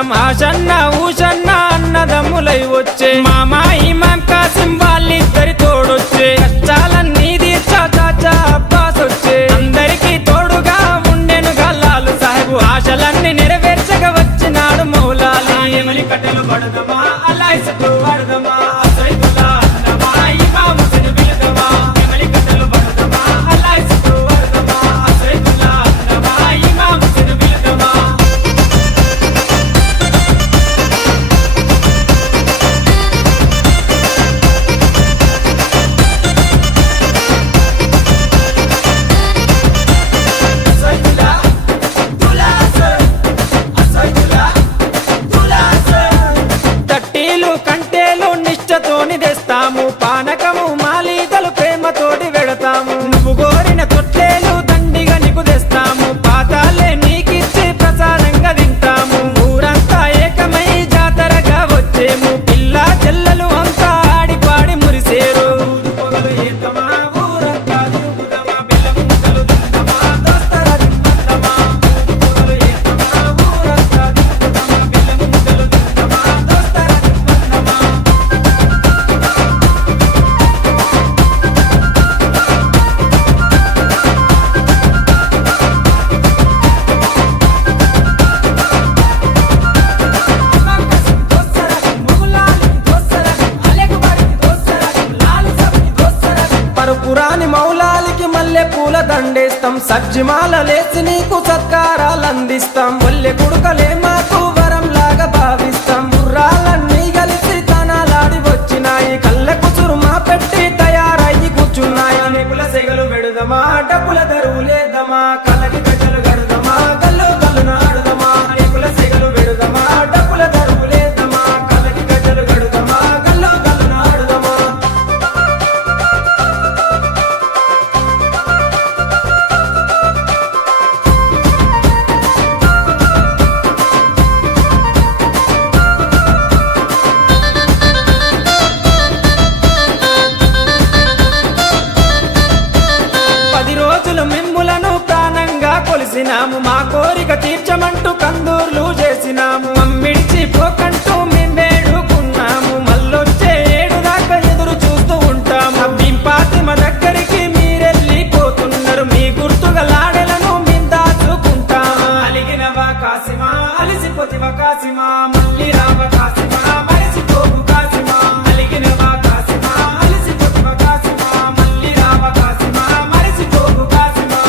ఇష్టం ఆషన్న ఊషన్న అన్నదమ్ములై వచ్చే మామా ఇమాం కాసిం వాళ్ళిద్దరి తోడొచ్చే కష్టాలన్నీ తీర్చా చాచా అబ్బాస్ వచ్చే అందరికీ తోడుగా ఉండెను గల్లాలు సాహెబు ఆశలన్నీ నెరవేర్చగా వచ్చినాడు మౌలాలి ఎమలి కట్టెలు పడదమా అల్లాయిసతో వాడదమా అసైతుల్లా అన్నమా ఇమాం హుస్సేన్ బిలదమా ఎమలి కట్టెలు పడదమా అల్లాయిసతో వాడదమా అసైతుల్లా అన్నమా ఇమాం హుస్సేన్ బిలదమా తట్టీలు కంటేలు నిష్టతోని తెస్తాము పానకము మాలీతలు ప్రేమతోటి వెడతాము నువ్వు కోరిన తొట్లేలు దండిగా నీకు తెస్తాము పాతాలే నీకిచ్చి ప్రసాదంగా తింటాము ఊరంతా ఏకమై జాతరగా వచ్చేము పిల్ల చెల్లెలు అంతా ఆడిపాడి మురిసేరు పొగలు ఏతమా ఊరంతా తిరుగుదమా బెల్లం ముక్కలు తిందమా దోస్తరా తిందమా పొగలు ఏతమా ఊరంతా తిరుగుదమా బెల్లం ముక్కలు తిందమా దోస్తరా తిందమా పరుపురాని మౌలాలికి మల్లె పూల దండేస్తాం సజ్జిమాల లేచి నీకు సత్కారాలు అందిస్తాం మల్లె కుడుకలే మాకు వరం లాగా భావిస్తాం గుర్రాలన్నీ కలిసి తనాలాడి వచ్చినాయి కళ్ళకు చురుమా పెట్టి తయారయ్యి కూర్చున్నాయి నిపుల సెగలు పెడుదమా డబ్బుల దరువు లేదమా కళ్ళకి గజ్జలు గడుదమా గల్లు గల్లు నాడుదమా నిపుల సెగలు పెడుదమా డబ్బుల దరువు లేదమా కళ్ళకి గజ్జలు గడుదమా గల్లు గల్లు నాడుదమా పది రోజులు మిమ్ములను ప్రాణంగా కొలిసినాము మా కోరిక తీర్చమంటూ కందూర్లు చేసినాము మమ్మిడిచి పోకంటూ మేము వేడుకున్నాము మళ్ళొచ్చే ఏడు దాకా ఎదురు చూస్తూ ఉంటాము బింపాతిమ దగ్గరికి మీరెళ్ళిపోతున్నారు మీ గుర్తుగా లాడెలను మేము దాచుకుంటాము అలిగినవా కాసిమా అలిసిపోతివా కాసిమా మళ్ళీ రావ కాసిమా మరిసిపోవు కాసిమా అలిగినవా కాసిమా అలిసిపోతివా కాసిమా మళ్ళీ రావ కాసిమా మరిసిపోవు కాసిమా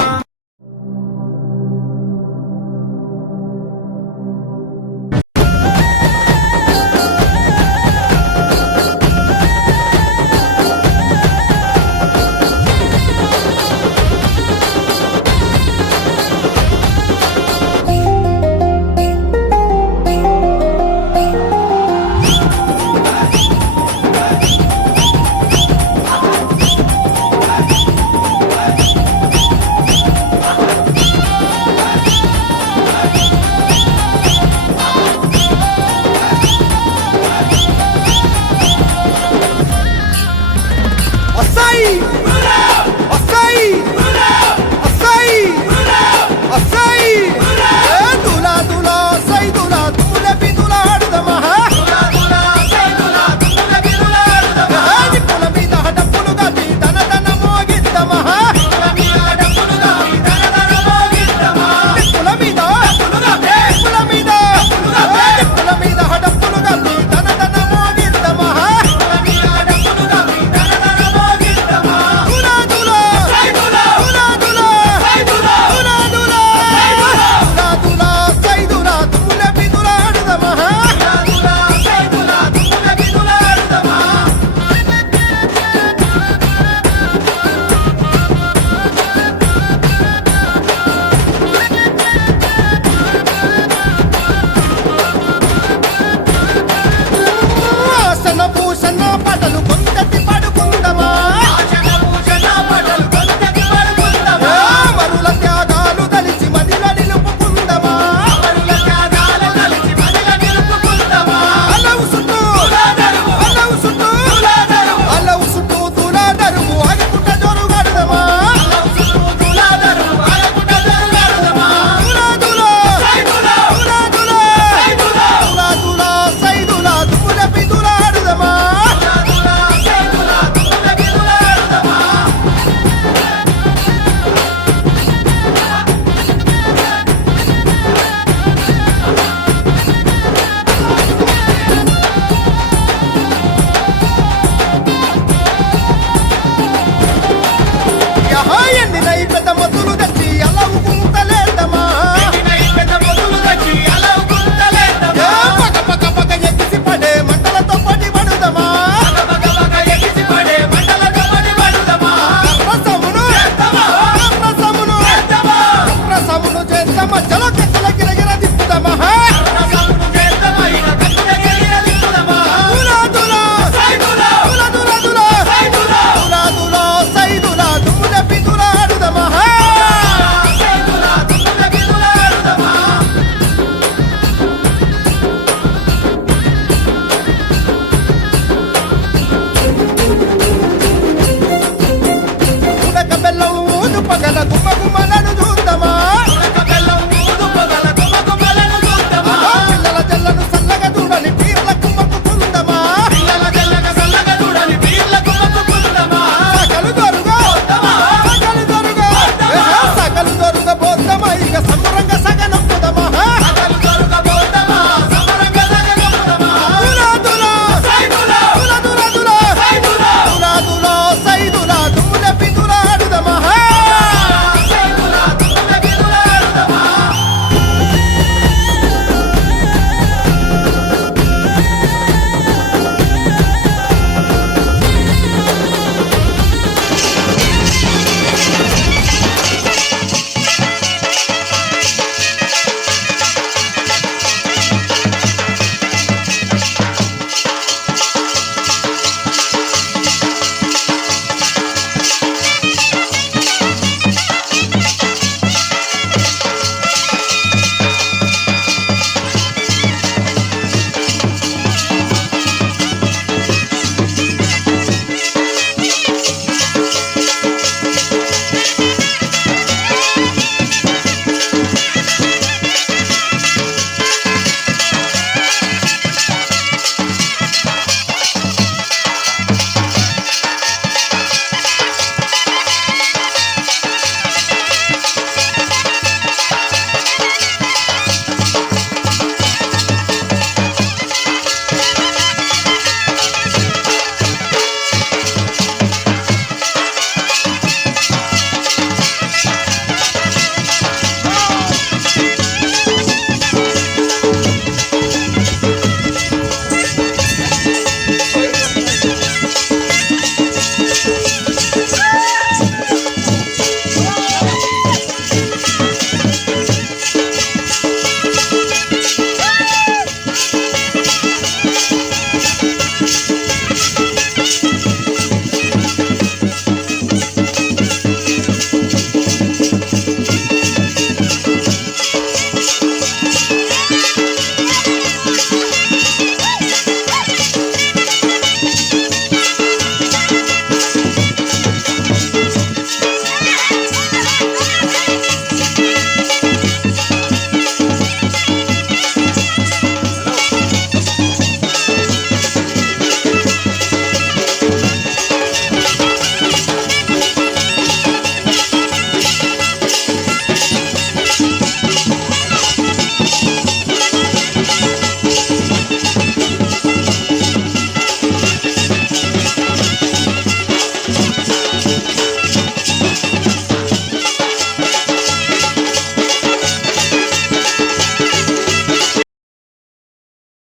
Açaí!